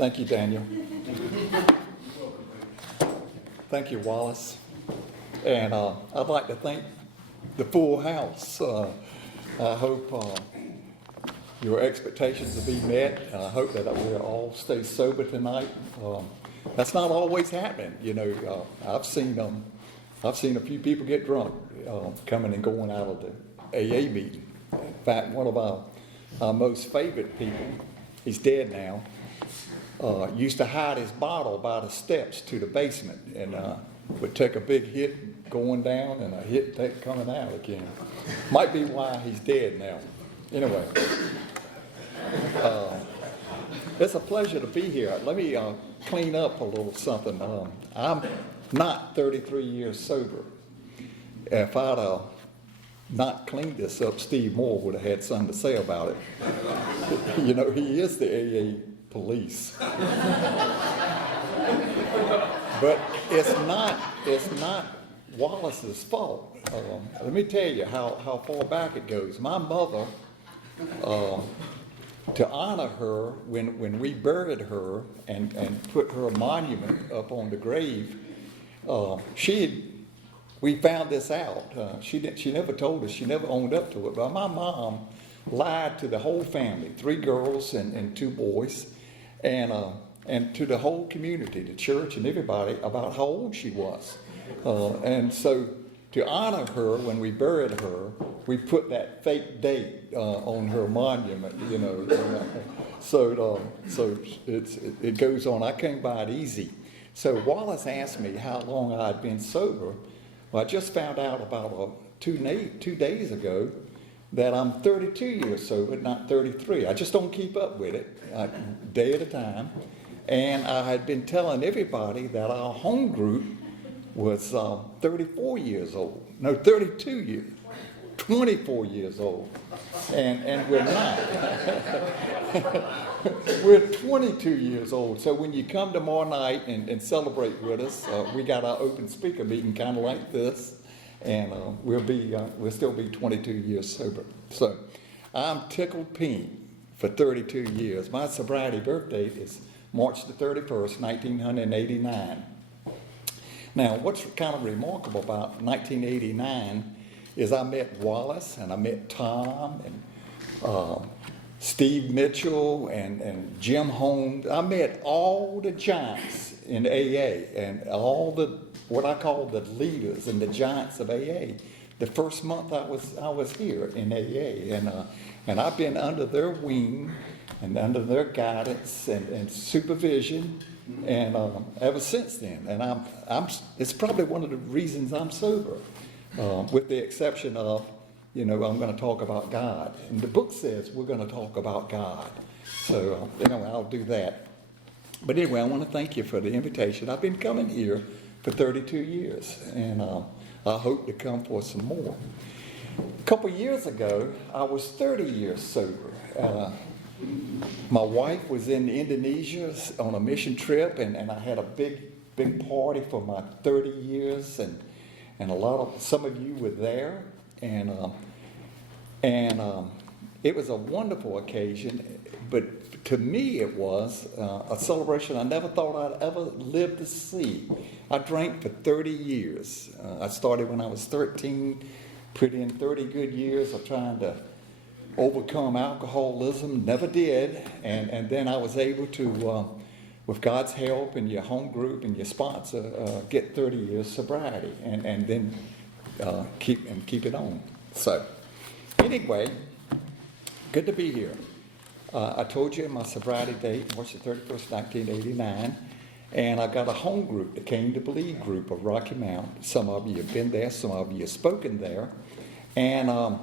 Thank you, Daniel. Thank you, Wallace. And I'd like to thank the full house. I hope your expectations will be met. I hope that we'll all stay sober tonight. That's not always happening. You know, I've seen a few people get drunk coming and going out of the AA meeting. In fact, one of our most favorite people, he's dead now, used to hide his bottle by the steps to the basement and would take a big hit going down and a hit coming out again. Might be why he's dead now. Anyway, it's a pleasure to be here. Let me clean up a little something. I'm not 33 years sober. If I'd not cleaned this up, Steve Moore would have had something to say about it. You know, he is the AA police. But it's not Wallace's fault. Let me tell you how far back it goes. My mother, to honor her, when we buried her and put her monument up on the grave, we found this out. She never told us. She never owned up to it. But my mom lied to the whole family, 3 girls and 2 boys, and to the whole community, the church and everybody, about how old she was. And so to honor her, when we buried her, we put that fake date on her monument, you know. So it goes on. I came by it easy. So Wallace asked me how long I had been sober. Well, I just found out about 2 days ago that I'm 32 years sober, not 33. I just don't keep up with it, day at a time. And I had been telling everybody that our home group was 34 years old. No, 32 years. 24 years old. And we're not. We're 22 years old. So when you come tomorrow night and celebrate with us, we got our open speaker meeting kind of like this. And we'll still be 22 years sober. So I'm tickled pink for 32 years. My sobriety birthday is March the 31st, 1989. Now, what's kind of remarkable about 1989 is I met Wallace and I met Tom and Steve Mitchell and Jim Holmes. I met all the giants in AA and all the what I call the leaders and the giants of AA. The first month I was here in AA, and I've been under their wing and under their guidance and supervision, and ever since then. And it's probably one of the reasons I'm sober, with the exception of, I'm going to talk about God. And the book says we're going to talk about God. So, I'll do that. But anyway, I want to thank you for the invitation. I've been coming here for 32 years, and I hope to come for some more. A couple years ago, I was 30 years sober. My wife was in Indonesia on a mission trip, and I had a big party for my 30 years, and some of you were there, and it was a wonderful occasion. But to me, it was a celebration I never thought I'd ever live to see. I drank for 30 years. I started when I was 13, put in 30 good years of trying to overcome alcoholism, never did, and then I was able to, with God's help and your home group and your sponsor, get 30 years sobriety, and then keep it on. So, anyway, good to be here. I told you my sobriety date, March the 31st, 1989, and I got a home group, the Came to Believe group of Rocky Mount. Some of you have been there, some of you have spoken there, and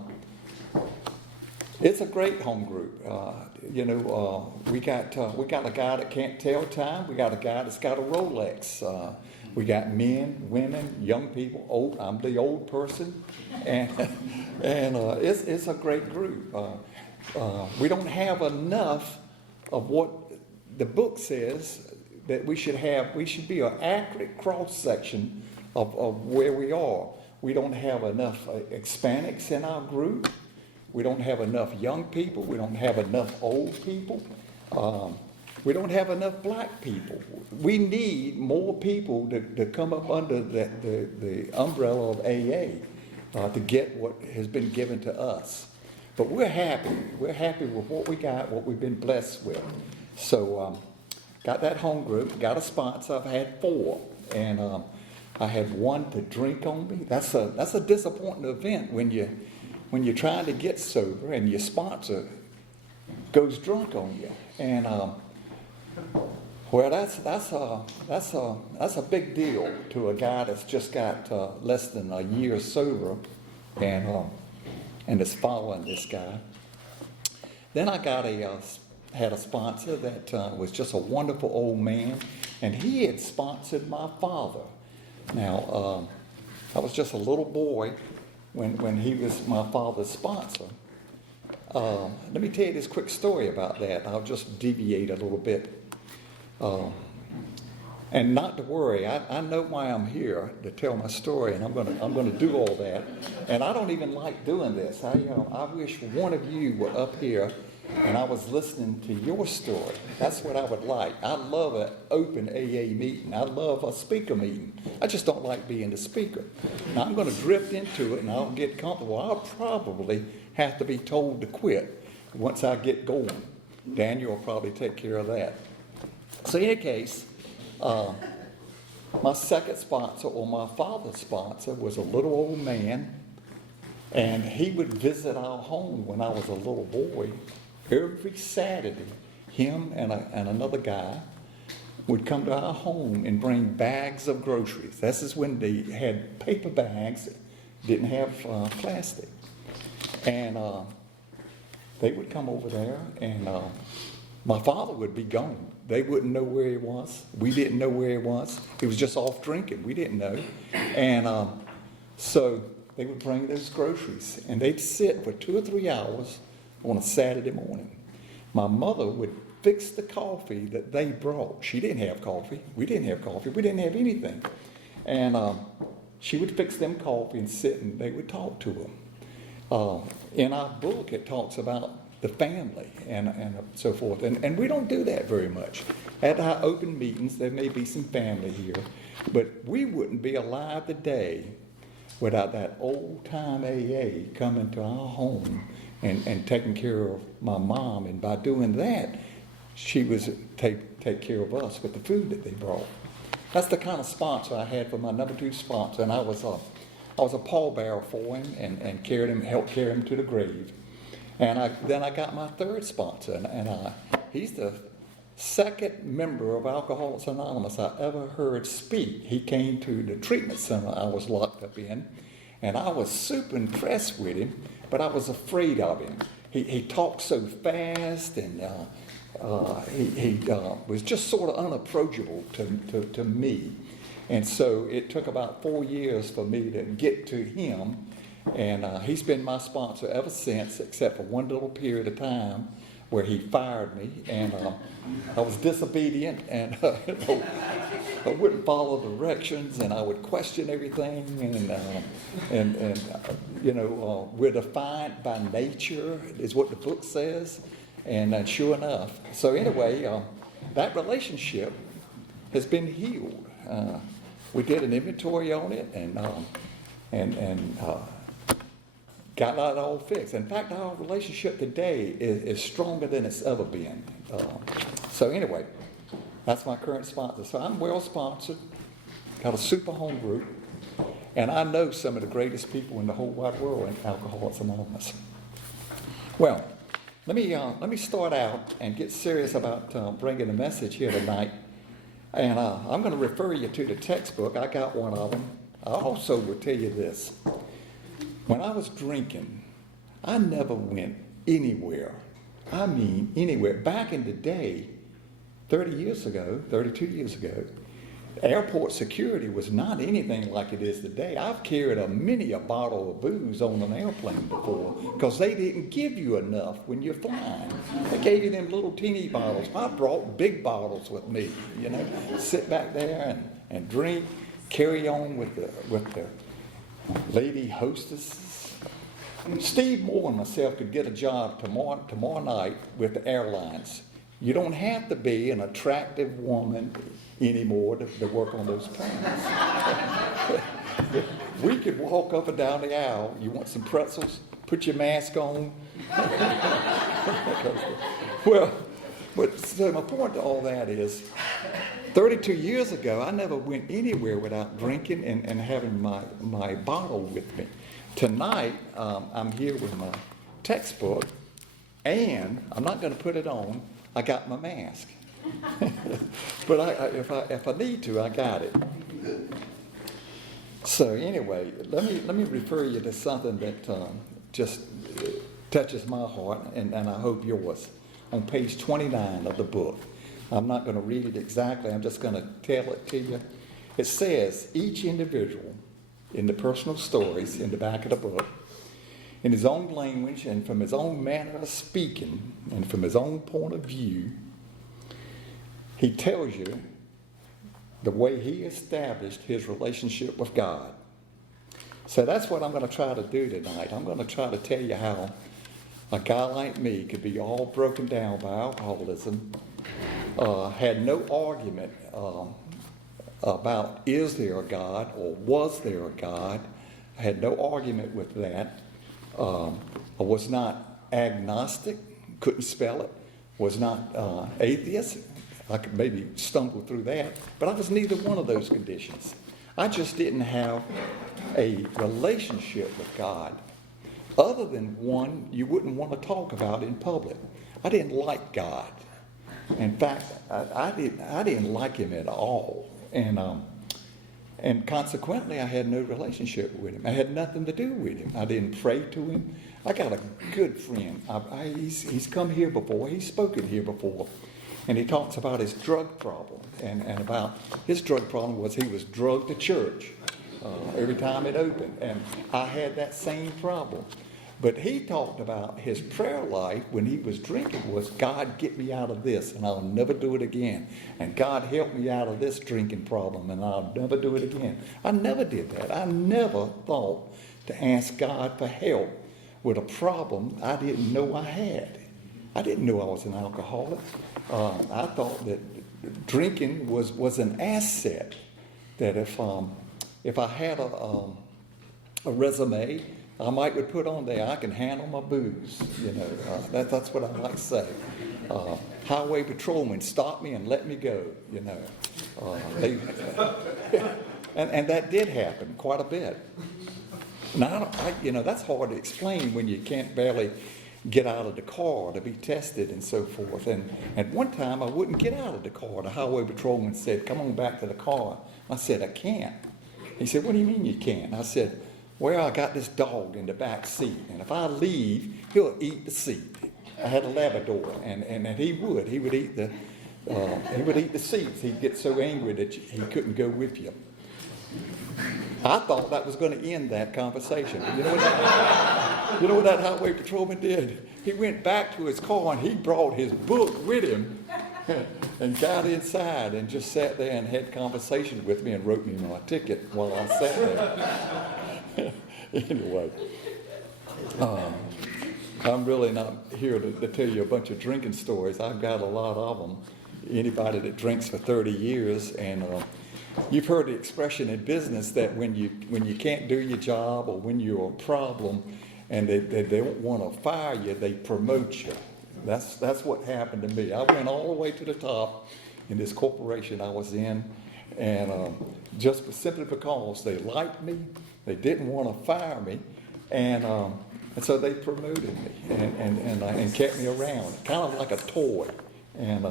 it's a great home group. We got a guy that can't tell time. We got a guy that's got a Rolex. We got men, women, young people, old. I'm the old person, and it's a great group. We don't have enough of what the book says that we should have. We should be an accurate cross section of where we are. We don't have enough Hispanics in our group. We don't have enough young people. We don't have enough old people. We don't have enough black people. We need more people to come up under the umbrella of AA to get what has been given to us. But we're happy. We're happy with what we got, what we've been blessed with. So got that home group, got a sponsor. I've had 4. And I had one to drink on me. That's a disappointing event when you're trying to get sober and your sponsor goes drunk on you. And well, that's a big deal to a guy that's just got less than a year sober, and is following this guy. Then I had a sponsor that was just a wonderful old man, and he had sponsored my father. Now, I was just a little boy when he was my father's sponsor. Let me tell you this quick story about that. I'll just deviate a little bit. And not to worry, I know why I'm here to tell my story, and I'm gonna do all that. And I don't even like doing this. I wish one of you were up here and I was listening to your story. That's what I would like. I love an open AA meeting. I love a speaker meeting. I just don't like being the speaker. Now I'm going to drift into it and I'll get comfortable. I'll probably have to be told to quit once I get going. Daniel will probably take care of that. So in any case, my second sponsor, or my father's sponsor, was a little old man, and he would visit our home when I was a little boy. Every Saturday, him and another guy would come to our home and bring bags of groceries. This is when they had paper bags, didn't have plastic. And they would come over there, and my father would be gone. They wouldn't know where he was. We didn't know where he was. He was just off drinking. We didn't know. And so they would bring those groceries, and they'd sit for 2 or 3 hours on a Saturday morning. My mother would fix the coffee that they brought. She didn't have coffee. We didn't have coffee. We didn't have anything. And she would fix them coffee and sit, and they would talk to them. In our book, it talks about the family and so forth. And we don't do that very much. At our open meetings, there may be some family here, but we wouldn't be alive today without that old-time AA coming to our home and taking care of my mom. And by doing that, she was take care of us with the food that they brought. That's the kind of sponsor I had for my number 2 sponsor, and I was a pallbearer for him and helped carry him to the grave. And then I got my 3rd sponsor, and he's the second member of Alcoholics Anonymous I ever heard speak. He came to the treatment center I was locked up in, and I was super impressed with him, but I was afraid of him. He talked so fast, and he was just sort of unapproachable to me. And so it took about 4 years for me to get to him. And he's been my sponsor ever since, except for one little period of time where he fired me, and I was disobedient, and I wouldn't follow directions, and I would question everything, and we're defined by nature, is what the book says, and sure enough. So anyway, that relationship has been healed. We did an inventory on it, and got that all fixed. In fact, our relationship today is stronger than it's ever been. So anyway, that's my current sponsor. So I'm well sponsored, got a super home group, and I know some of the greatest people in the whole wide world in Alcoholics Anonymous. Well, let me start out and get serious about bringing a message here tonight. And I'm going to refer you to the textbook. I got one of them. I also will tell you this. When I was drinking, I never went anywhere. I mean, anywhere. Back in the day, 32 years ago, airport security was not anything like it is today. I've carried many a bottle of booze on an airplane before because they didn't give you enough when you're flying. They gave you them little teeny bottles. I brought big bottles with me, sit back there and drink, carry on with the lady hostesses. Steve Moore and myself could get a job tomorrow night with the airlines. You don't have to be an attractive woman anymore to work on those plans. We could walk up and down the aisle. You want some pretzels? Put your mask on. Well, but so my point to all that is, 32 years ago, I never went anywhere without drinking and having my bottle with me. Tonight, I'm here with my textbook, and I'm not going to put it on. I got my mask. But if I need to, I got it. So anyway, let me refer you to something that just touches my heart, and I hope yours. On page 29 of the book. I'm not going to read it exactly. I'm just going to tell it to you. It says, each individual in the personal stories in the back of the book, in his own language and from his own manner of speaking and from his own point of view, he tells you the way he established his relationship with God. So that's what I'm going to try to do tonight. I'm going to try to tell you how a guy like me could be all broken down by alcoholism, had no argument about is there a God or was there a God. I had no argument with that. I was not agnostic, couldn't spell it, was not atheist. I could maybe stumble through that, but I was neither one of those conditions. I just didn't have a relationship with God other than one you wouldn't want to talk about in public. I didn't like God. In fact, I didn't like him at all, and consequently, I had no relationship with him. I had nothing to do with him. I didn't pray to him. I got a good friend. He's come here before. He's spoken here before, and he talks about his drug problem, and about his drug problem was he was drugged to church every time it opened, and I had that same problem. But he talked about his prayer life when he was drinking was, God, get me out of this and I'll never do it again. And God, help me out of this drinking problem and I'll never do it again. I never did that. I never thought to ask God for help with a problem I didn't know I had. I didn't know I was an alcoholic. I thought that drinking was an asset, that if I had a resume, I might would put on there, I can handle my booze, that's what I like to say. Highway patrolmen stop me and let me go, and that did happen quite a bit. Now, that's hard to explain when you can't barely get out of the car to be tested and so forth. And at one time, I wouldn't get out of the car. The highway patrolman said, come on back to the car. I said, I can't. He said, what do you mean you can't? I said, well, I got this dog in the back seat, and if I leave, he'll eat the seat. I had a Labrador, and he would eat the seats. He'd get so angry that he couldn't go with you. I thought that was going to end that conversation. You know what that highway patrolman did? He went back to his car and he brought his book with him and got inside and just sat there and had conversation with me and wrote me my ticket while I sat there. Anyway, I'm really not here to tell you a bunch of drinking stories. I've got a lot of them. Anybody that drinks for 30 years, and you've heard the expression in business that when you can't do your job or when you're a problem and they don't want to fire you, they promote you. That's what happened to me. I went all the way to the top in this corporation I was in, and just simply because they liked me. They didn't want to fire me, and so they promoted me and kept me around, kind of like a toy. And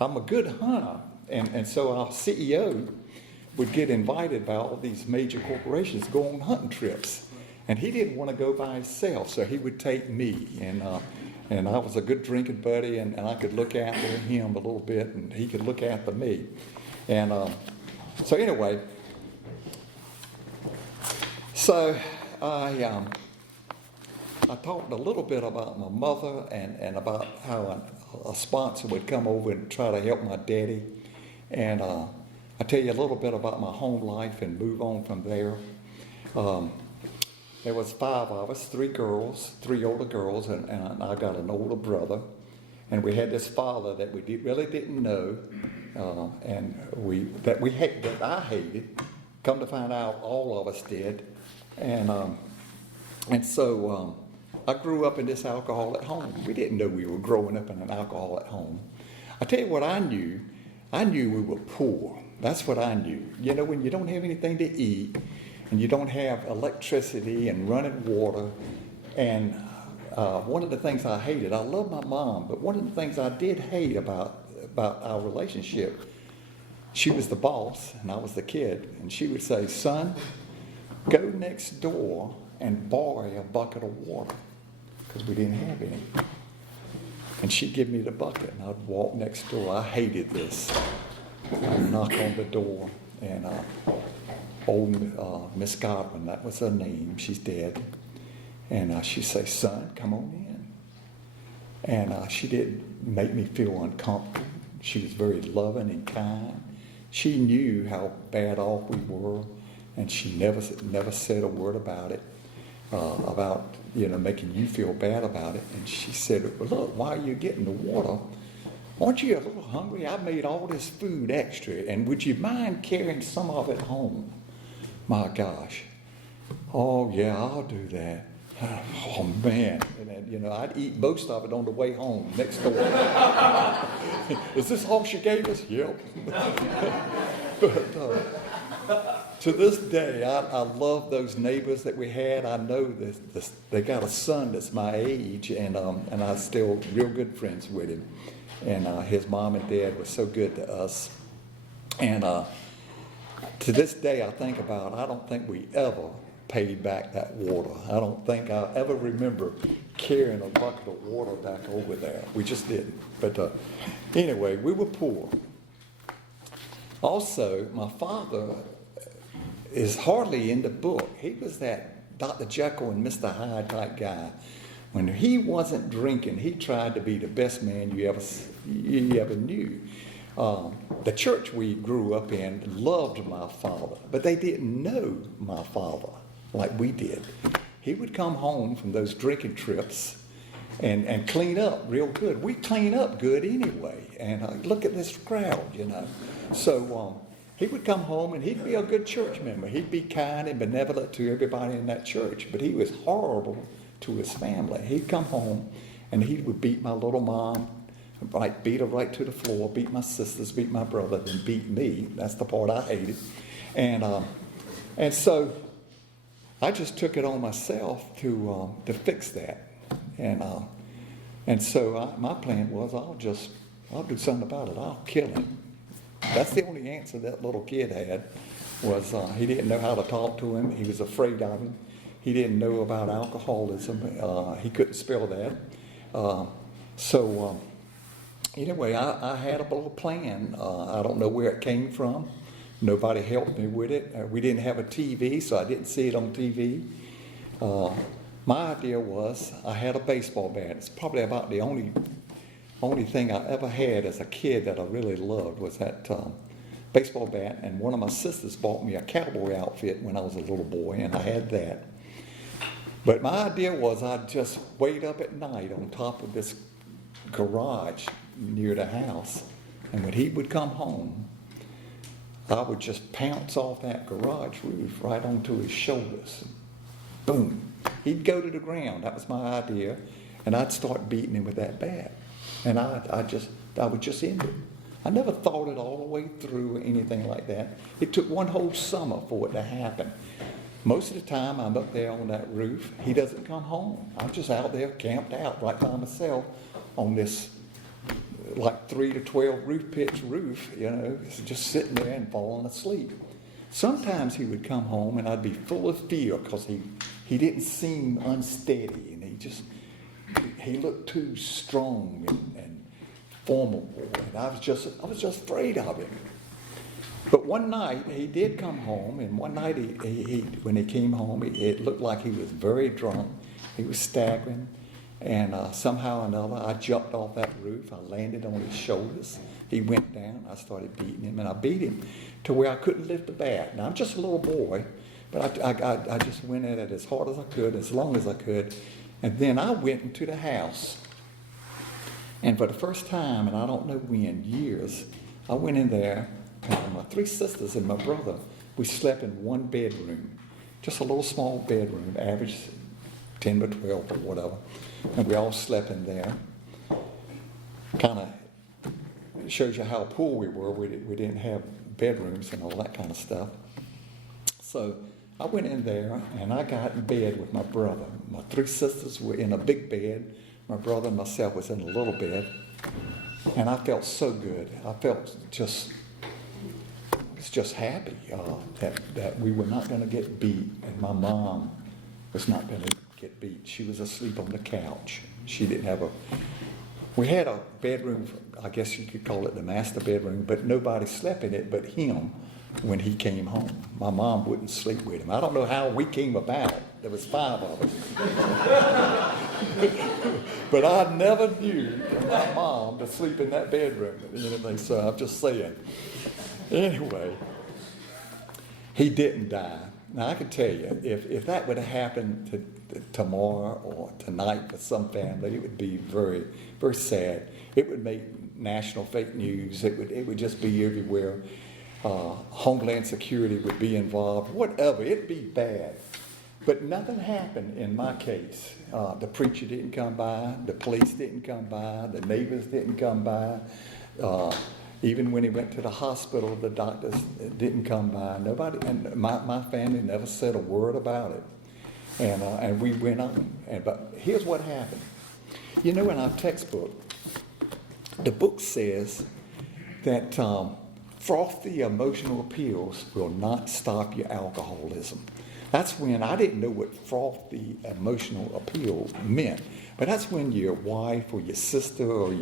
I'm a good hunter, and so our CEO would get invited by all these major corporations to go on hunting trips, and he didn't want to go by himself, so he would take me, and I was a good drinking buddy, and I could look after him a little bit, and he could look after me, and so anyway. So I talked a little bit about my mother and about how a sponsor would come over and try to help my daddy. And I tell you a little bit about my home life and move on from there. There was 5 of us, 3 girls, 3 older girls, and I got an older brother. And we had this father that we really didn't know, and that I hated. Come to find out, all of us did. And so I grew up in this alcoholic home. We didn't know we were growing up in an alcoholic home. I tell you what I knew we were poor. That's what I knew. You know, when you don't have anything to eat, and you don't have electricity and running water, and one of the things I hated, I love my mom, but one of the things I did hate about our relationship, she was the boss and I was the kid, and she would say, "Son, go next door and borrow a bucket of water," because we didn't have any. And she'd give me the bucket and I'd walk next door. I hated this. I'd knock on the door, and old Miss Godwin, that was her name, she's dead. And she'd say, "Son, come on in." And she didn't make me feel uncomfortable. She was very loving and kind. She knew how bad off we were, and she never said a word about it, about making you feel bad about it. And she said, "Well, look, while you're getting the water, aren't you a little hungry? I made all this food extra, and would you mind carrying some of it home?" My gosh. "Oh yeah, I'll do that." Oh man, and then, I'd eat most of it on the way home next door. "Is this all she gave us?" "Yep." But to this day, I love those neighbors that we had. I know this, they got a son that's my age, and I'm still real good friends with him. And his mom and dad were so good to us. And to this day, I don't think we ever paid back that water. I don't think I ever remember carrying a bucket of water back over there. We just didn't. But anyway, we were poor. Also, my father is hardly in the book. He was that Dr. Jekyll and Mr. Hyde type guy. When he wasn't drinking, he tried to be the best man you ever knew. The church we grew up in loved my father, but they didn't know my father like we did. He would come home from those drinking trips and clean up real good. We clean up good anyway, and look at this crowd, So he would come home and he'd be a good church member. He'd be kind and benevolent to everybody in that church, but he was horrible to his family. He'd come home and he would beat my little mom, like beat her right to the floor, beat my sisters, beat my brother, then beat me. That's the part I hated. And so I just took it on myself to fix that. And so my plan was I'll do something about it. I'll kill him. That's the only answer that little kid had, was he didn't know how to talk to him. He was afraid of him. He didn't know about alcoholism. He couldn't spell that. So anyway, I had a little plan. I don't know where it came from. Nobody helped me with it. We didn't have a TV, so I didn't see it on TV. My idea was I had a baseball bat. It's probably about the only thing I ever had as a kid that I really loved was that baseball bat. And one of my sisters bought me a cowboy outfit when I was a little boy, and I had that. But my idea was I'd just wait up at night on top of this garage near the house, and when he would come home, I would just pounce off that garage roof right onto his shoulders. Boom. He'd go to the ground. That was my idea. And I'd start beating him with that bat. And I would just end it. I never thought it all the way through or anything like that. It took one whole summer for it to happen. Most of the time I'm up there on that roof. He doesn't come home. I'm just out there camped out right by myself on this like 3 to 12 roof pitch roof, just sitting there and falling asleep. Sometimes he would come home and I'd be full of fear because he didn't seem unsteady, and he looked too strong and formidable, and I was just afraid of him. But one night he did come home, and one night when he came home, it looked like he was very drunk. He was staggering. And somehow or another, I jumped off that roof. I landed on his shoulders. He went down. I started beating him, and I beat him to where I couldn't lift the bat. Now, I'm just a little boy, but I just went at it as hard as I could, as long as I could. And then I went into the house, And for the first time, and I don't know when, years, I went in there, and my 3 sisters and my brother, we slept in one bedroom, just a little small bedroom, average 10 by 12 or whatever, and we all slept in there. Kind of shows you how poor we were. We didn't have bedrooms and all that kind of stuff. So I went in there and I got in bed with my brother. My 3 sisters were in a big bed. My brother and myself was in a little bed. And I felt so good. I felt just happy that we were not going to get beat, and my mom was not going to get beat. She was asleep on the couch. She didn't have we had a bedroom, I guess you could call it the master bedroom, but nobody slept in it but him when he came home. My mom wouldn't sleep with him. I don't know how we came about. There was 5 of us. But I never knew my mom to sleep in that bedroom. So I'm just saying. Anyway, he didn't die. Now I can tell you, if that would have happened tomorrow or tonight for some family, it would be very, very sad. It would make national fake news. It would just be everywhere. Homeland Security would be involved. Whatever, it'd be bad. But nothing happened in my case. The preacher didn't come by. The police didn't come by. The neighbors didn't come by. Even when he went to the hospital, the doctors didn't come by. Nobody, and my family never said a word about it. And we went on. But here's what happened. You know, in our textbook, the book says that frothy emotional appeals will not stop your alcoholism. That's when I didn't know what frothy emotional appeal meant. But that's when your wife or your sister or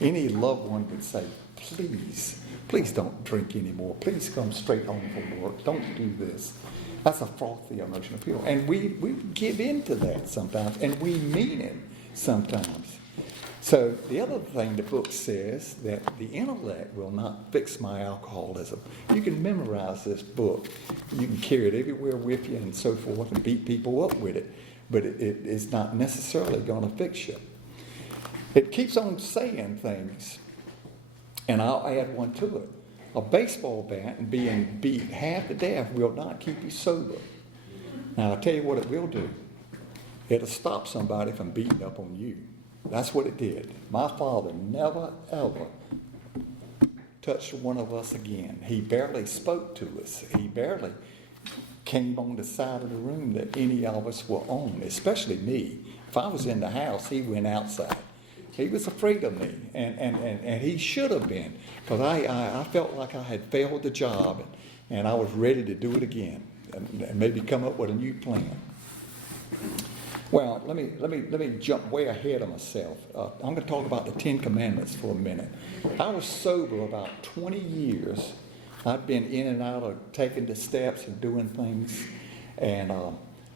any loved one would say, please don't drink anymore. Please come straight home from work. Don't do this. That's a frothy emotional appeal. And we give in to that sometimes, and we mean it sometimes. So the other thing the book says, that the intellect will not fix my alcoholism. You can memorize this book. You can carry it everywhere with you and so forth and beat people up with it. But it is not necessarily going to fix you. It keeps on saying things. And I'll add one to it. A baseball bat and being beat half to death will not keep you sober. Now, I'll tell you what it will do. It'll stop somebody from beating up on you. That's what it did. My father never, ever touched one of us again. He barely spoke to us. He barely came on the side of the room that any of us were on, especially me. If I was in the house, he went outside. He was afraid of me, and he should have been, because I felt like I had failed the job, and I was ready to do it again, and maybe come up with a new plan. Well, let me jump way ahead of myself. I'm going to talk about the 10 Commandments for a minute. I was sober about 20 years. I'd been in and out of taking the steps and doing things, and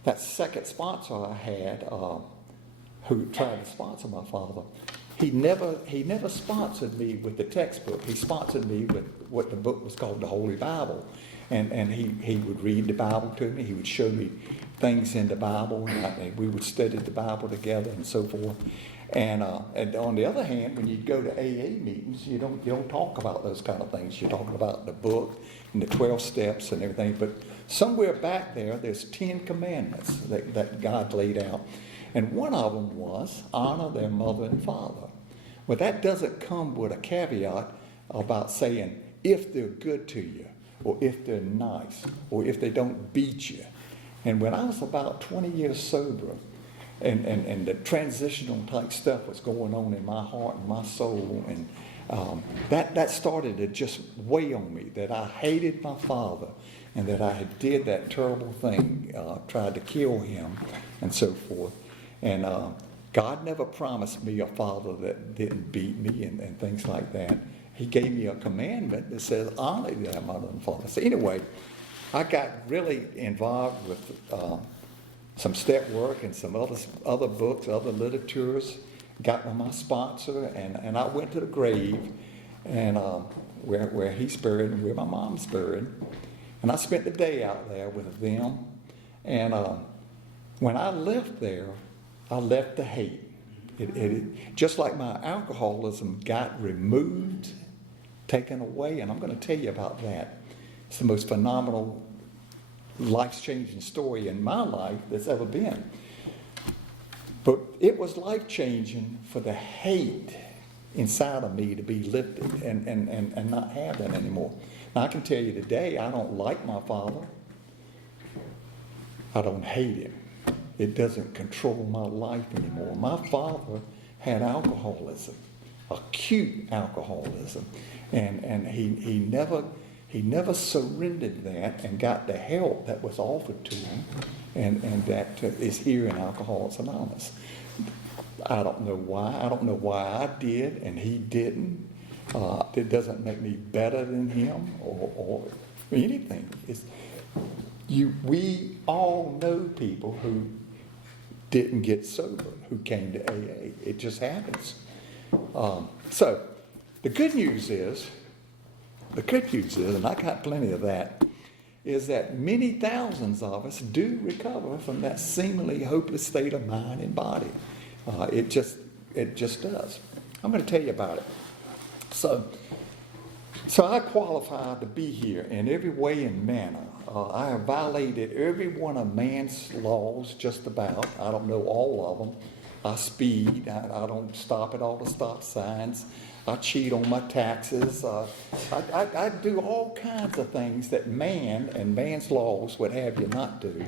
that second sponsor I had, who tried to sponsor my father, he never sponsored me with the textbook. He sponsored me with what the book was called, the Holy Bible. And he would read the Bible to me. He would show me things in the Bible, and we would study the Bible together and so forth. And on the other hand, when you go to AA meetings, you don't talk about those kind of things. You're talking about the book and the 12 steps and everything. But somewhere back there's 10 commandments that God laid out. And one of them was honor their mother and father. Well, that doesn't come with a caveat about saying if they're good to you, or if they're nice, or if they don't beat you. And when I was about 20 years sober, and the transitional type stuff was going on in my heart and my soul, and that started to just weigh on me, that I hated my father, and that I had did that terrible thing, tried to kill him, and so forth. And God never promised me a father that didn't beat me and things like that. He gave me a commandment that says, honor thy mother and father. So anyway, I got really involved with some step work and some other books, other literatures. Got with my sponsor, and I went to the grave, and where he's buried and where my mom's buried. And I spent the day out there with them. And when I left there, I left the hate. just like my alcoholism got removed, taken away, and I'm going to tell you about that. It's the most phenomenal, life-changing story in my life that's ever been. But it was life-changing for the hate inside of me to be lifted and not have that anymore. Now, I can tell you today, I don't like my father. I don't hate him. It doesn't control my life anymore. My father had alcoholism, acute alcoholism, and he never surrendered that and got the help that was offered to him, and that is here in Alcoholics Anonymous. I don't know why. I don't know why I did and he didn't. It doesn't make me better than him or anything. We all know people who didn't get sober, who came to AA. It just happens. So the good news is, and I got plenty of that, is that many thousands of us do recover from that seemingly hopeless state of mind and body. It just does. I'm going to tell you about it. So I qualify to be here in every way and manner. I have violated every one of man's laws, just about. I don't know all of them. I speed. I don't stop at all the stop signs. I cheat on my taxes. I do all kinds of things that man and man's laws would have you not do.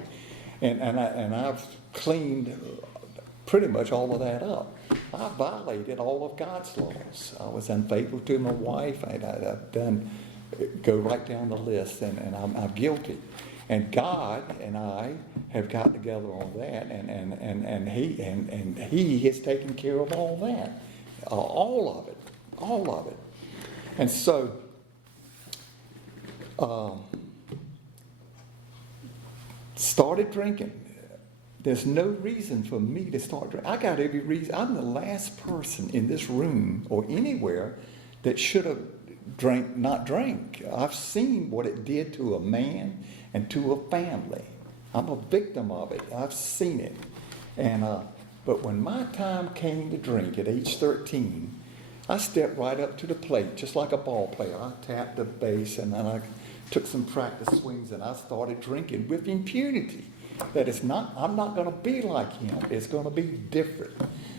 And I've cleaned pretty much all of that up. I violated all of God's laws. I was unfaithful to my wife. I've done, go right down the list, and I'm guilty. And God and I have got together on that, and He has taken care of all that, all of it. And so, started drinking. There's no reason for me to start drinking. I got every reason. I'm the last person in this room or anywhere that should have not drank. I've seen what it did to a man and to a family. I'm a victim of it. I've seen it. But when my time came to drink at age 13, I stepped right up to the plate, just like a ball player. I tapped the base, and then I took some practice swings, and I started drinking with impunity. That I'm not going to be like him. It's going to be different.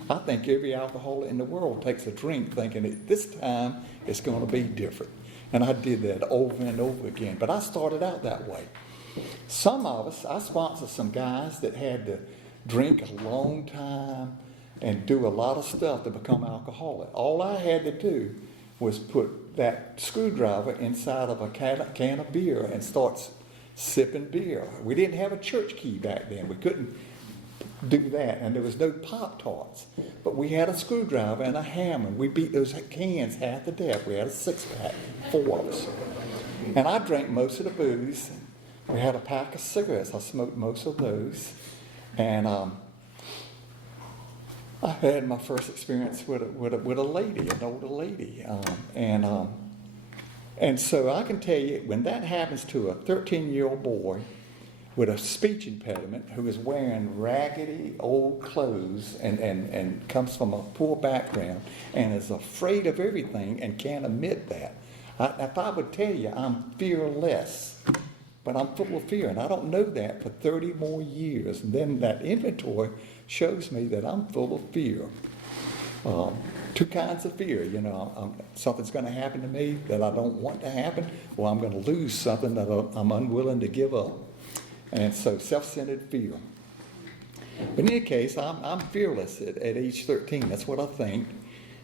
I think every alcoholic in the world takes a drink thinking that this time it's going to be different. And I did that over and over again. But I started out that way. Some of us, I sponsored some guys that had to drink a long time and do a lot of stuff to become alcoholic. All I had to do was put that screwdriver inside of a can of beer and start sipping beer. We didn't have a church key back then. We couldn't do that, and there was no Pop-Tarts. But we had a screwdriver and a hammer. We beat those cans half to death. We had a six-pack, 4 of us. And I drank most of the booze. We had a pack of cigarettes. I smoked most of those. And I had my first experience with a lady, an older lady. And so I can tell you, when that happens to a 13-year-old boy with a speech impediment who is wearing raggedy old clothes and comes from a poor background and is afraid of everything and can't admit that. If I would tell you I'm fearless, but I'm full of fear, and I don't know that for 30 more years. And then that inventory shows me that I'm full of fear. 2 kinds of fear, something's going to happen to me that I don't want to happen, or I'm going to lose something that I'm unwilling to give up. And so self-centered fear. But in any case, I'm fearless at age 13. That's what I think.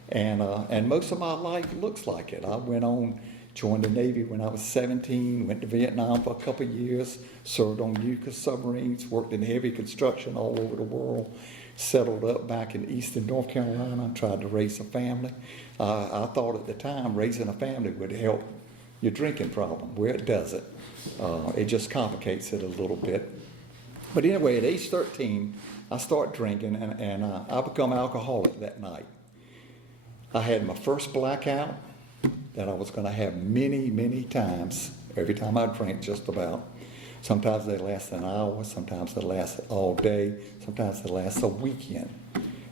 And most of my life looks like it. I went on, joined the Navy when I was 17, went to Vietnam for a couple of years, served on Utica submarines, worked in heavy construction all over the world, settled up back in eastern North Carolina, tried to raise a family. I thought at the time raising a family would help your drinking problem, where it doesn't. It just complicates it a little bit. But anyway, at age 13, I start drinking, and I become alcoholic that night. I had my first blackout that I was going to have many, many times, every time I drank just about. Sometimes they last an hour, sometimes they last all day, sometimes they last a weekend.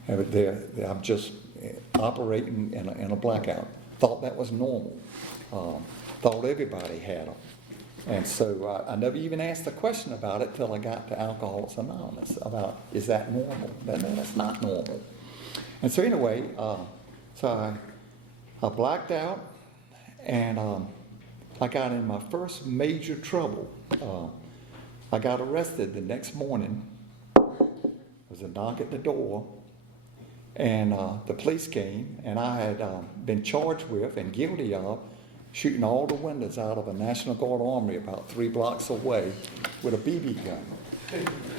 I'm just operating in a blackout. Thought that was normal. Thought everybody had them. And so I never even asked a question about it till I got to Alcoholics Anonymous about, is that normal? No, that's not normal. And so anyway, so I blacked out, and I got in my first major trouble. I got arrested the next morning. There was a knock at the door, and the police came, and I had been charged with and guilty of shooting all the windows out of a National Guard armory about 3 blocks away with a BB gun.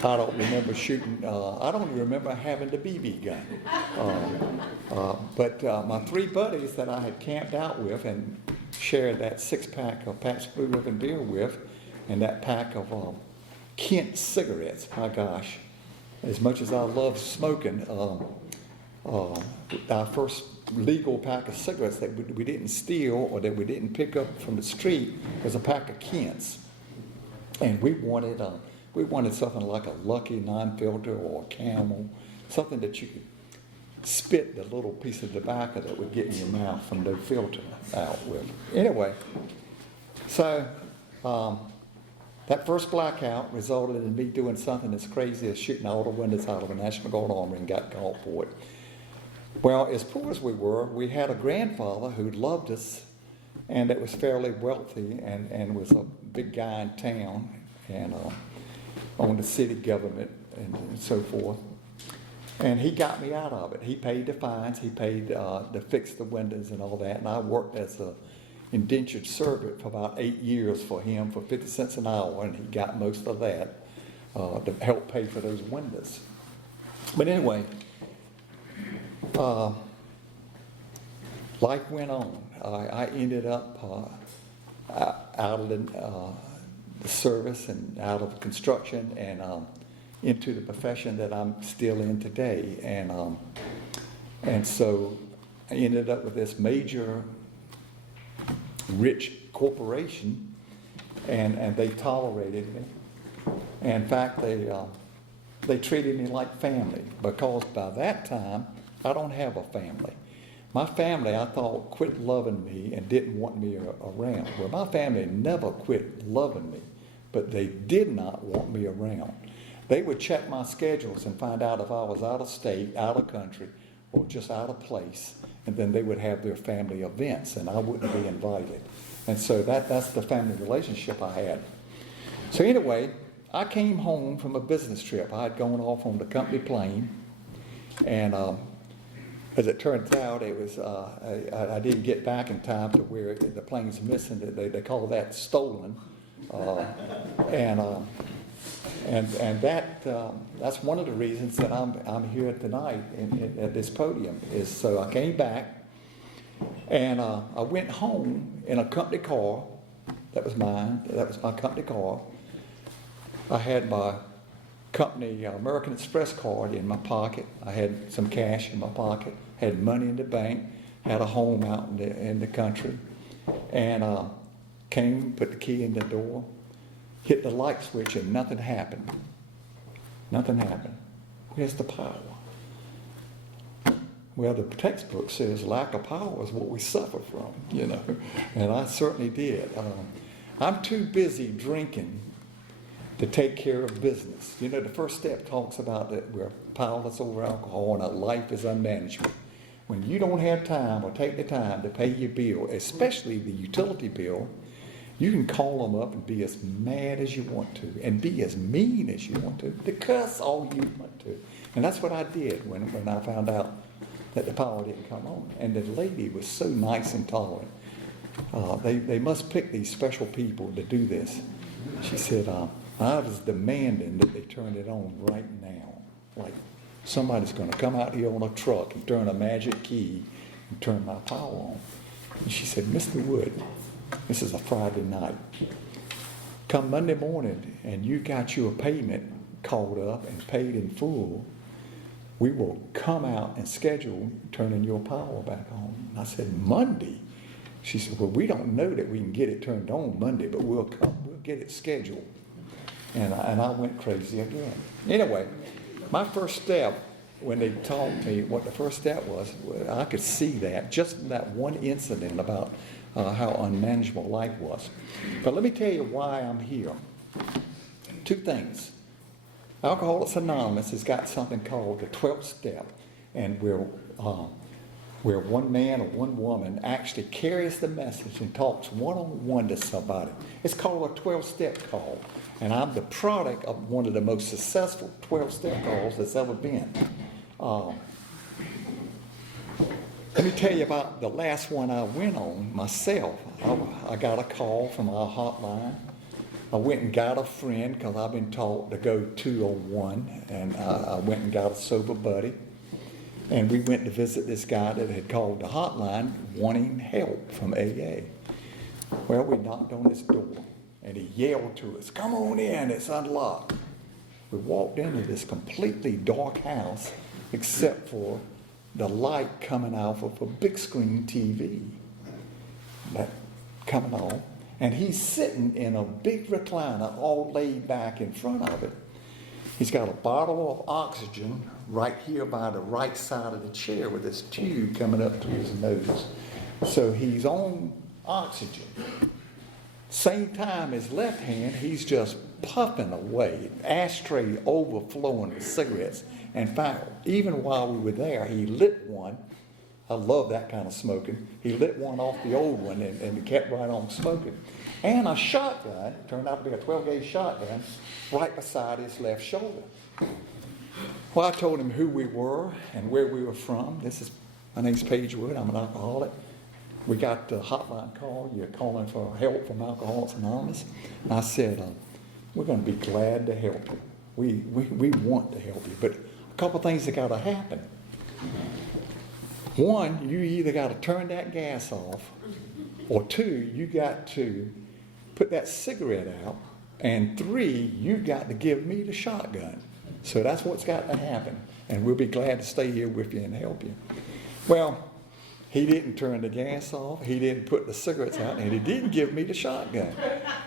I don't remember shooting, I don't remember having the BB gun. But my 3 buddies that I had camped out with and shared that 6-pack of Pabst Blue Ribbon beer with, and that pack of Kent cigarettes, my gosh, as much as I love smoking, our first legal pack of cigarettes that we didn't steal or that we didn't pick up from the street was a pack of Kents. And we wanted something like a Lucky non-filter or a Camel, something that you could spit the little piece of tobacco that would get in your mouth from no filter out with. Anyway, so that first blackout resulted in me doing something as crazy as shooting all the windows out of a National Guard armory and got caught for it. Well, as poor as we were, we had a grandfather who loved us and that was fairly wealthy and was a big guy in town and owned the city government and so forth. And he got me out of it. He paid the fines, he paid to fix the windows and all that, and I worked as a indentured servant for about 8 years for him for 50 cents an hour, and he got most of that to help pay for those windows. But anyway, life went on. I ended up out of the service and out of construction and into the profession that I'm still in today. And so I ended up with this major rich corporation, and they tolerated me. In fact, they treated me like family, because by that time, I don't have a family. My family, I thought, quit loving me and didn't want me around. Well, my family never quit loving me, but they did not want me around. They would check my schedules and find out if I was out of state, out of country, or just out of place, and then they would have their family events, and I wouldn't be invited. And so that's the family relationship I had. So anyway, I came home from a business trip. I had gone off on the company plane, and as it turns out, it was I didn't get back in time to where the plane's missing. They call that stolen, and that's one of the reasons that I'm here tonight at this podium. Is so I came back, and I went home in a company car. That was mine. That was my company car. I had my company American Express card in my pocket. I had some cash in my pocket. Had money in the bank. Had a home out in the country, and came, put the key in the door, hit the light switch, and nothing happened. Nothing happened. Where's the power? Well, the textbook says lack of power is what we suffer from, and I certainly did. I'm too busy drinking to take care of business. The first step talks about that we're powerless over alcohol and our life is unmanageable. When you don't have time or take the time to pay your bill, especially the utility bill, you can call them up and be as mad as you want to and be as mean as you want to cuss all you want to. And that's what I did when I found out that the power didn't come on. And the lady was so nice and tolerant. They must pick these special people to do this. She said, I was demanding that they turn it on right now. Like somebody's going to come out here on a truck and turn a magic key and turn my power on. And she said, Mr. Wood, this is a Friday night. Come Monday morning and you got your payment called up and paid in full, we will come out and schedule turning your power back on. And I said, Monday? She said, well, we don't know that we can get it turned on Monday, but we'll get it scheduled. And I went crazy again. Anyway, my first step when they taught me what the first step was, I could see that, just from that one incident about how unmanageable life was. But let me tell you why I'm here. Two things. Alcoholics Anonymous has got something called the 12th step, and where one man or one woman actually carries the message and talks one-on-one to somebody. It's called a 12-step call, and I'm the product of one of the most successful 12-step calls that's ever been. Let me tell you about the last one I went on myself. I got a call from our hotline. I went and got a friend because I've been taught to go 201, and I went and got a sober buddy. And we went to visit this guy that had called the hotline wanting help from AA. Well, we knocked on his door, and he yelled to us, "Come on in, it's unlocked." We walked into this completely dark house, except for the light coming off of a big screen TV that coming on. And he's sitting in a big recliner all laid back in front of it. He's got a bottle of oxygen right here by the right side of the chair with this tube coming up to his nose. So he's on oxygen. Same time, his left hand, he's just puffing away, ashtray overflowing with cigarettes. In fact, even while we were there, he lit one. I love that kind of smoking. He lit one off the old one and kept right on smoking. And a shotgun, turned out to be a 12-gauge shotgun, right beside his left shoulder. Well, I told him who we were and where we were from. My name's Paige Wood. I'm an alcoholic. We got the hotline call. You're calling for help from Alcoholics Anonymous. And I said, we're going to be glad to help you. We want to help you. But a couple things that got to happen. One, you either got to turn that gas off, or two, you got to put that cigarette out, and three, you got to give me the shotgun. So that's what's got to happen, and we'll be glad to stay here with you and help you. Well, he didn't turn the gas off, he didn't put the cigarettes out, and he didn't give me the shotgun.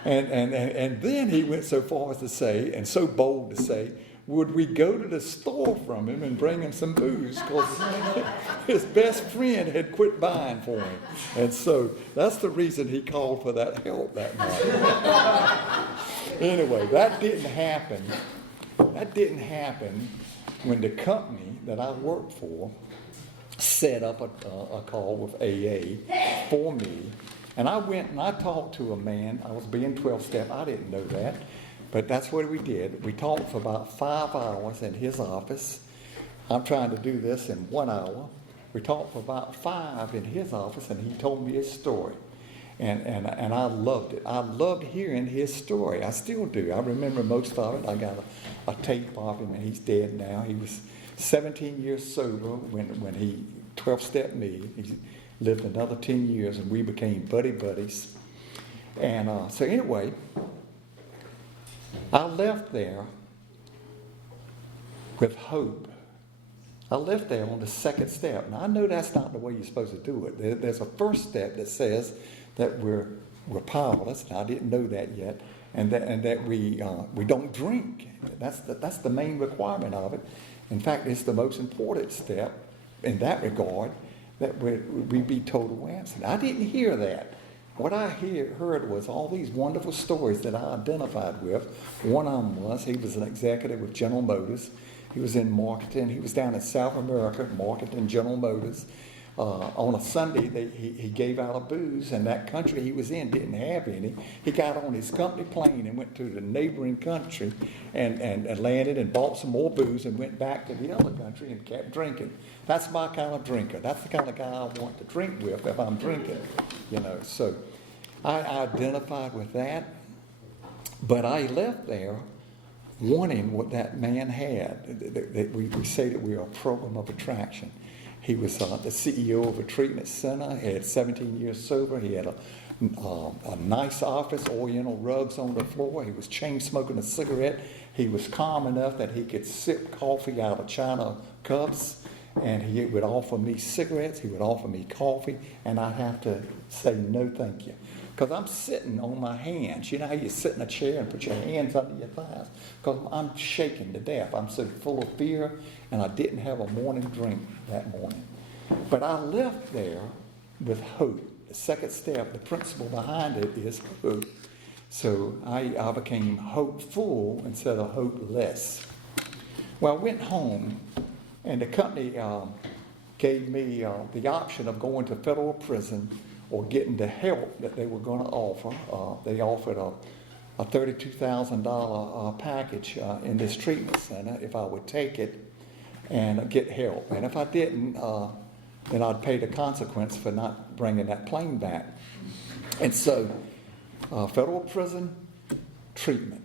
And then he went so far as to say, and so bold to say, would we go to the store from him and bring him some booze, because his best friend had quit buying for him. And so that's the reason he called for that help that night. Anyway, that didn't happen. That didn't happen when the company that I worked for set up a call with AA for me. And I went and I talked to a man. I was being 12-step. I didn't know that. But that's what we did. We talked for about 5 hours in his office. I'm trying to do this in 1 hour. We talked for about 5 in his office, and he told me his story. And I loved it. I loved hearing his story. I still do. I remember most of it. I got a tape of him, and he's dead now. He was 17 years sober when he 12-stepped me. He lived another 10 years, and we became buddies. And so anyway, I left there with hope. I left there on the second step. Now, I know that's not the way you're supposed to do it. There's a first step that says that we're powerless, and I didn't know that yet, and that we don't drink. That's the main requirement of it. In fact, it's the most important step in that regard, that we be total abstinent. I didn't hear that. What I heard was all these wonderful stories that I identified with. One of them was he was an executive with General Motors. He was in marketing. He was down in South America marketing General Motors. On a Sunday, he gave out a booze, and that country he was in didn't have any. He got on his company plane and went to the neighboring country and landed and bought some more booze and went back to the other country and kept drinking. That's my kind of drinker. That's the kind of guy I want to drink with if I'm drinking, So I identified with that, but I left there wanting what that man had. We say that we are a program of attraction. He was the CEO of a treatment center. He had 17 years sober. He had a nice office, oriental rugs on the floor. He was chain smoking a cigarette. He was calm enough that he could sip coffee out of china cups, and he would offer me cigarettes. He would offer me coffee, and I'd have to say no thank you, because I'm sitting on my hands. You know how you sit in a chair and put your hands under your thighs? Because I'm shaking to death. I'm so full of fear, and I didn't have a morning drink that morning. But I left there with hope. The second step, the principle behind it is hope. So I became hopeful instead of hopeless. Well, I went home, and the company gave me the option of going to federal prison or getting the help that they were going to offer. They offered a $32,000 package in this treatment center if I would take it and get help. And if I didn't, then I'd pay the consequence for not bringing that plane back. And so, federal prison treatment.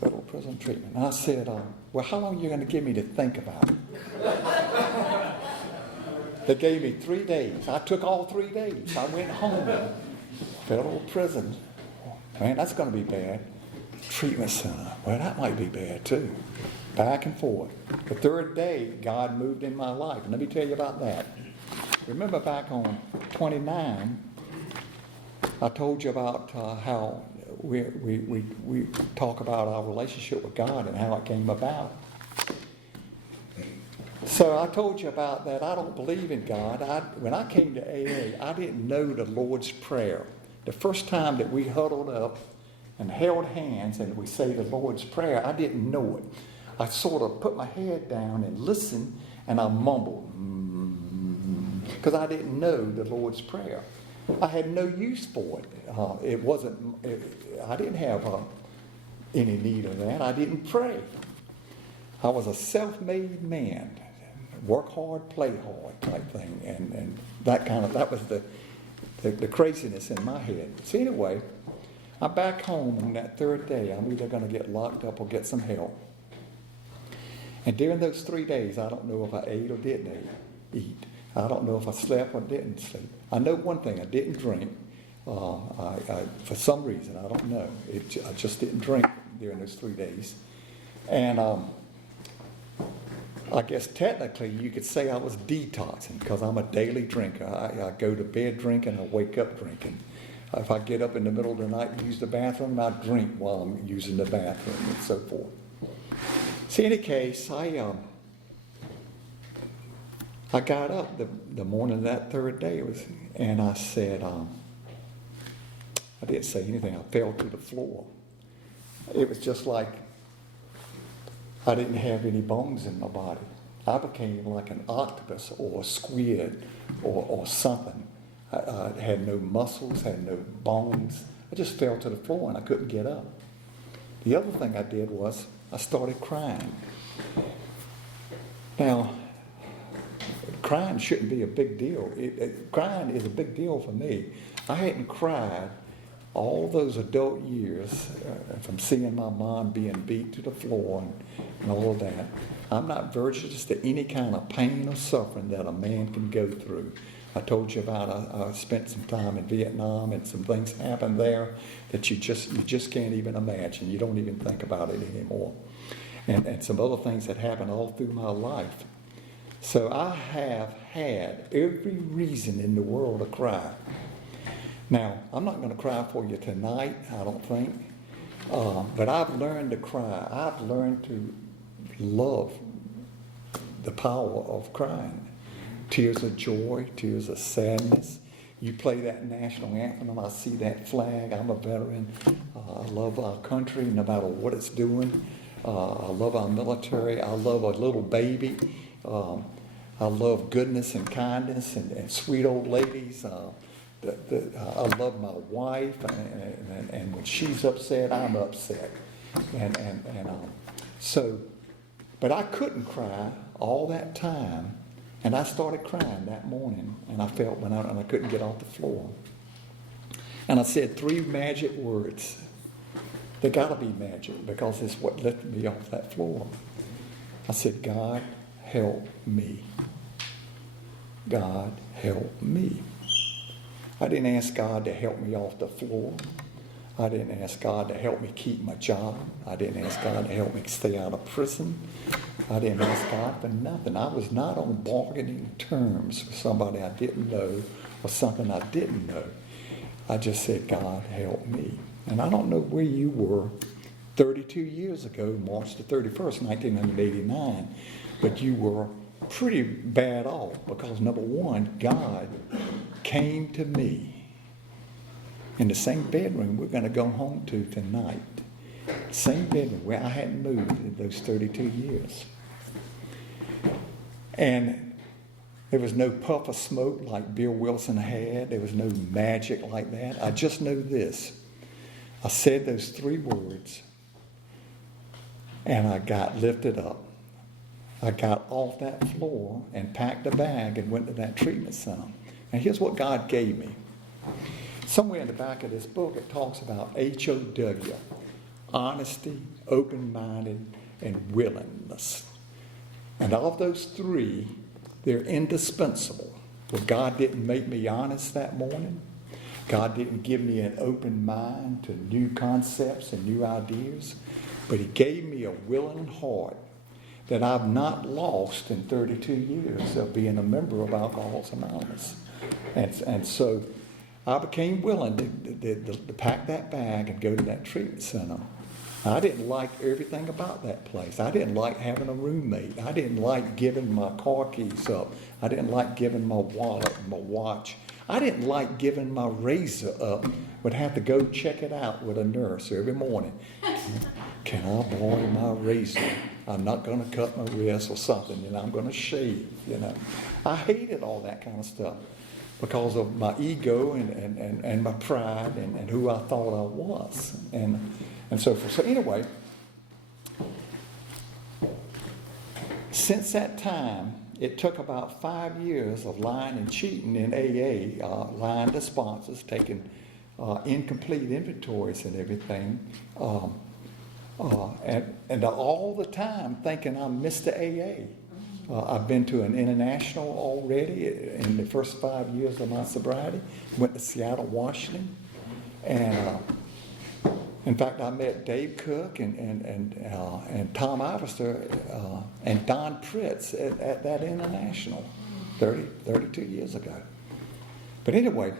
Federal prison treatment. And I said, well, how long are you going to give me to think about it? They gave me 3 days. I took all 3 days. I went home. Federal prison. Man, that's going to be bad. Treatment center. Well, that might be bad too. Back and forth. The third day, God moved in my life. And let me tell you about that. Remember back on 29, I told you about how we talk about our relationship with God and how it came about. So I told you about that. I don't believe in God. When I came to AA, I didn't know the Lord's Prayer. The first time that we huddled up and held hands and we say the Lord's Prayer, I didn't know it. I sort of put my head down and listened, and I mumbled, because I didn't know the Lord's Prayer. I had no use for it. I didn't have any need of that. I didn't pray. I was a self-made man, work hard, play hard type thing, and that was the craziness in my head. So anyway, I'm back home on that third day. I'm either going to get locked up or get some help. And during those 3 days, I don't know if I ate or didn't eat. I don't know if I slept or didn't sleep. I know one thing, I didn't drink. For some reason, I don't know. I just didn't drink during those 3 days. And I guess technically you could say I was detoxing because I'm a daily drinker. I go to bed drinking, I wake up drinking. If I get up in the middle of the night and use the bathroom, I drink while I'm using the bathroom and so forth. So in any case, I got up the morning of that third day, and I said, I didn't say anything. I fell to the floor. It was just like I didn't have any bones in my body. I became like an octopus or a squid or something. I had no muscles, had no bones. I just fell to the floor and I couldn't get up. The other thing I did was I started crying. Now, crying shouldn't be a big deal. Crying is a big deal for me. I hadn't cried all those adult years from seeing my mom being beat to the floor and all of that. I'm not virtuous to any kind of pain or suffering that a man can go through. I told you about I spent some time in Vietnam and some things happened there that you just can't even imagine. You don't even think about it anymore. And some other things that happened all through my life. So I have had every reason in the world to cry. Now, I'm not going to cry for you tonight, I don't think. But I've learned to cry. I've learned to love the power of crying. Tears of joy, tears of sadness. You play that national anthem and I see that flag. I'm a veteran. I love our country no matter what it's doing. I love our military. I love a little baby. I love goodness and kindness and sweet old ladies. I love my wife, and when she's upset, I'm upset. But I couldn't cry all that time. And I started crying that morning, and I felt and I couldn't get off the floor. And I said 3 magic words. They got to be magic because it's what lifted me off that floor. I said, God, help me. God, help me. I didn't ask God to help me off the floor. I didn't ask God to help me keep my job. I didn't ask God to help me stay out of prison. I didn't ask God for nothing. I was not on bargaining terms with somebody I didn't know or something I didn't know. I just said, God, help me. And I don't know where you were 32 years ago, March the 31st, 1989, but you were pretty bad off because, number one, God came to me in the same bedroom we're going to go home to tonight. Same bedroom where I hadn't moved in those 32 years. And there was no puff of smoke like Bill Wilson had. There was no magic like that. I just know this. I said those 3 words, and I got lifted up. I got off that floor and packed a bag and went to that treatment center. And here's what God gave me. Somewhere in the back of this book, it talks about HOW, honesty, open-minded, and willingness. And of those 3, they're indispensable. Well, God didn't make me honest that morning. God didn't give me an open mind to new concepts and new ideas, but He gave me a willing heart that I've not lost in 32 years of being a member of Alcoholics Anonymous. And so I became willing to pack that bag and go to that treatment center. I didn't like everything about that place. I didn't like having a roommate. I didn't like giving my car keys up. I didn't like giving my wallet and my watch. I didn't like giving my razor up. Would have to go check it out with a nurse every morning. Can I borrow my razor? I'm not going to cut my wrist or something, I'm going to shave, I hated all that kind of stuff because of my ego and my pride and who I thought I was. And so forth. So anyway, since that time, it took about 5 years of lying and cheating in AA, lying to sponsors, taking incomplete inventories and everything, and all the time thinking I'm Mr. AA. I've been to an international already in the first 5 years of my sobriety. Went to Seattle, Washington, and in fact, I met Dave Cook and Tom Iverster and Don Pritz at that international 32 years ago. But anyway,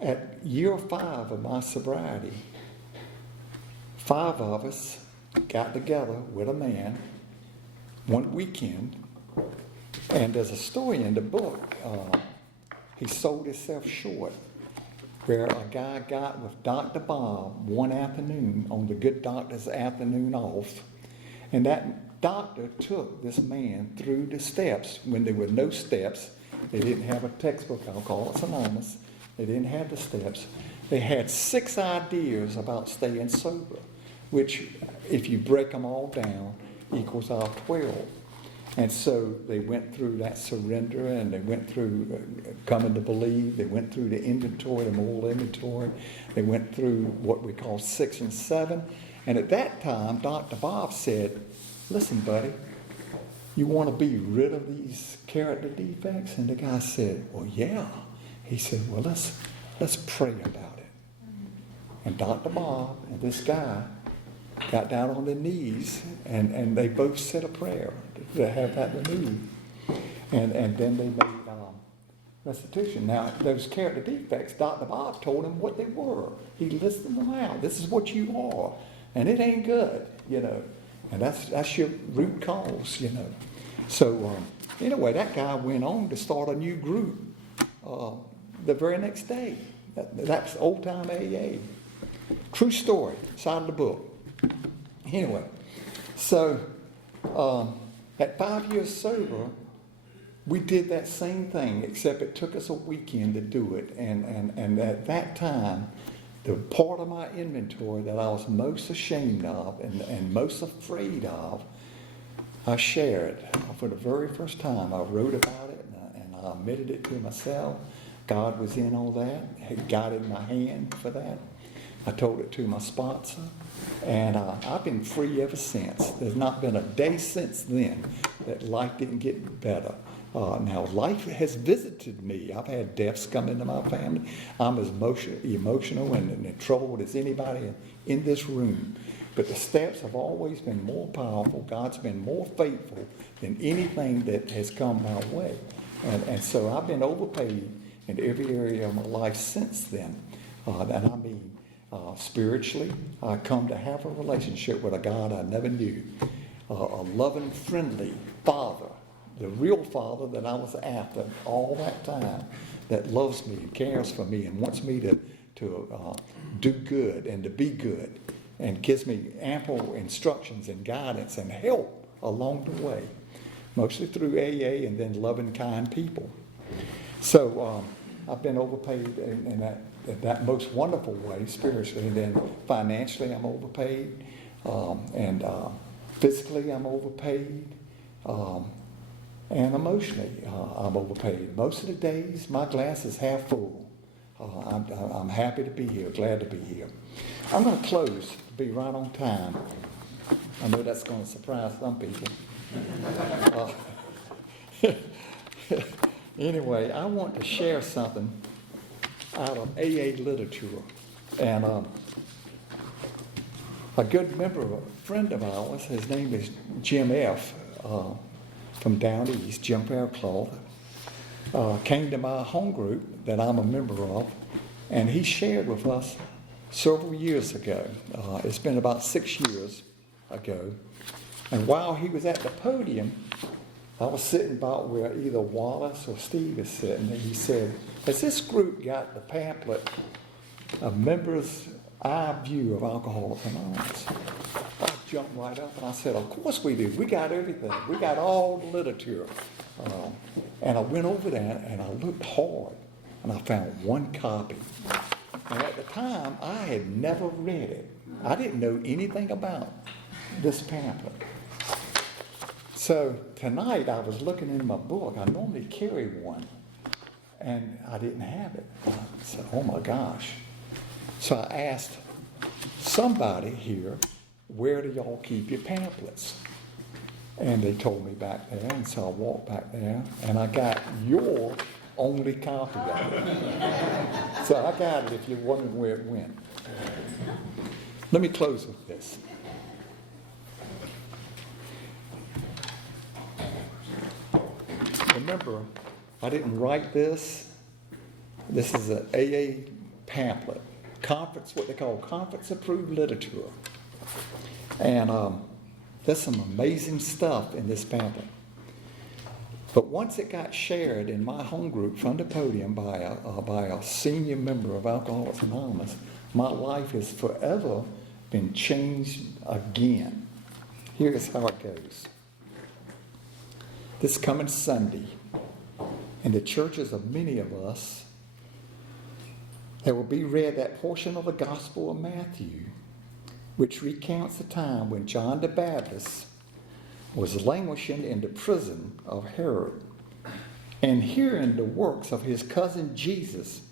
at year 5 of my sobriety, 5 of us got together with a man one weekend, and there's a story in the book. He sold himself short, where a guy got with Dr. Bob one afternoon on the good doctor's afternoon off, and that doctor took this man through the steps when there were no steps. They didn't have a textbook, Alcoholics Anonymous. They didn't have the steps. They had 6 ideas about staying sober, which, if you break them all down, equals out 12. And so they went through that surrender, and they went through coming to believe. They went through the inventory, the moral inventory. They went through what we call 6 and 7. And at that time, Dr. Bob said, listen, buddy, you want to be rid of these character defects? And the guy said, well, yeah. He said, well, let's pray about it. And Dr. Bob and this guy got down on their knees, and they both said a prayer to have that removed. And then they made restitution. Now, those character defects, Dr. Bob told him what they were. He listed them out. This is what you are. And it ain't good, And that's your root cause, So, anyway, that guy went on to start a new group the very next day. That's old-time AA. True story, side of the book. Anyway, so at 5 years sober, we did that same thing, except it took us a weekend to do it. And at that time, the part of my inventory that I was most ashamed of and most afraid of, I shared for the very first time. I wrote about it and I admitted it to myself. God was in on that. Had guided my hand for that. I told it to my sponsor, and I've been free ever since. There's not been a day since then that life didn't get better. Now, life has visited me. I've had deaths come into my family. I'm as emotional and troubled as anybody in this room. But the steps have always been more powerful. God's been more faithful than anything that has come my way. And so I've been overpaid in every area of my life since then. And I mean, spiritually, I come to have a relationship with a God I never knew. A loving, friendly Father, the real Father that I was after all that time, that loves me and cares for me and wants me to do good and to be good, and gives me ample instructions and guidance and help along the way, mostly through AA and then loving, kind people. So I've been overpaid in that most wonderful way, spiritually, and then financially I'm overpaid, and physically I'm overpaid, and emotionally I'm overpaid. Most of the days my glass is half full. I'm happy to be here, glad to be here. I'm going to close, be right on time. I know that's going to surprise some people. Anyway, I want to share something out of AA literature. And a good member, a friend of ours, his name is Jim F., from down east, Jim Faircloth, came to my home group that I'm a member of, and he shared with us several years ago. It's been about 6 years ago. And while he was at the podium, I was sitting about where either Wallace or Steve is sitting, and he said, has this group got the pamphlet, A Member's Eye View of Alcoholics Anonymous? I jumped right up and I said, of course we do. We got everything. We got all the literature. And I went over there and I looked hard and I found one copy. And at the time, I had never read it. I didn't know anything about this pamphlet. So tonight I was looking in my book. I normally carry one, and I didn't have it. I said, oh my gosh. So I asked somebody here, where do y'all keep your pamphlets? And they told me back there, and so I walked back there, and I got your only copy of it. So I got it if you're wondering where it went. Let me close with this. Remember, I didn't write this. This is an AA pamphlet. Conference, what they call conference-approved literature. And there's some amazing stuff in this pamphlet. But once it got shared in my home group from the podium by a senior member of Alcoholics Anonymous, my life has forever been changed again. Here's how it goes. This coming Sunday, in the churches of many of us, there will be read that portion of the Gospel of Matthew, which recounts the time when John the Baptist was languishing in the prison of Herod. And hearing the works of his cousin Jesus,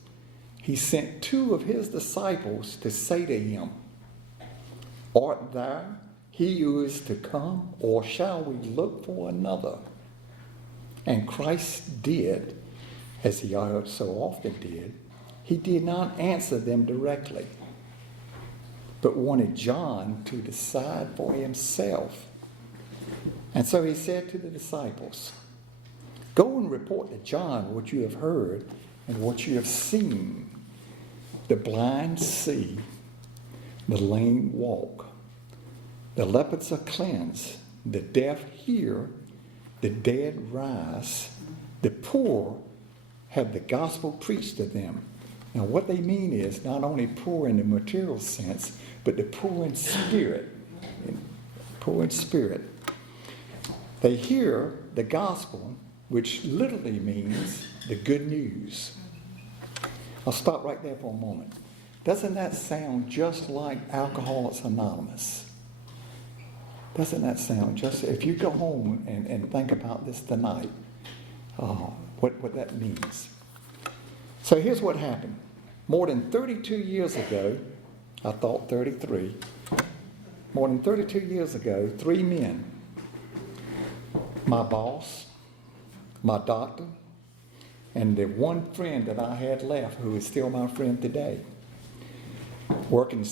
he sent 2 of his disciples to say to him, art thou he who is to come, or shall we look for another? And Christ did, as he so often did. He did not answer them directly, but wanted John to decide for himself. And so he said to the disciples, go and report to John what you have heard and what you have seen. The blind see, the lame walk, the lepers are cleansed, the deaf hear, the dead rise, the poor have the gospel preached to them. Now what they mean is not only poor in the material sense, but the poor in spirit. Poor in spirit. They hear the gospel, which literally means the good news. I'll stop right there for a moment. Doesn't that sound just like Alcoholics Anonymous? Doesn't that sound just, if you go home and think about this tonight, what that means. So here's what happened. More than 32 years ago, I thought 33, more than 32 years ago, 3 men, my boss, my doctor, and the one friend that I had left who is still my friend today, working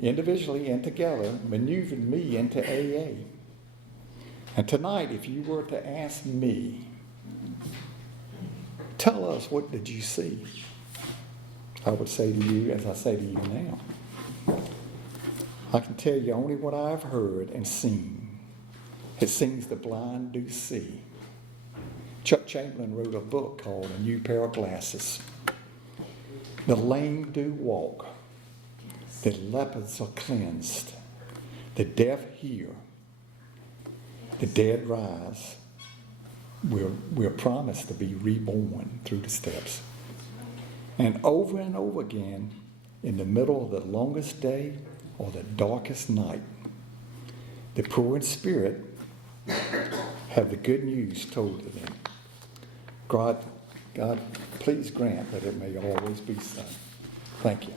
individually and together, maneuvered me into AA. And tonight, if you were to ask me, Tell us, what did you see? I would say to you, as I say to you now, I can tell you only what I've heard and seen. It seems the blind do see. Chuck Chamberlain wrote a book called A New Pair of Glasses. The lame do walk. The lepers are cleansed. The deaf hear. The dead rise. We're promised to be reborn through the steps. And over again, in the middle of the longest day or the darkest night, the poor in spirit have the good news told to them. God, please grant that it may always be so. Thank you.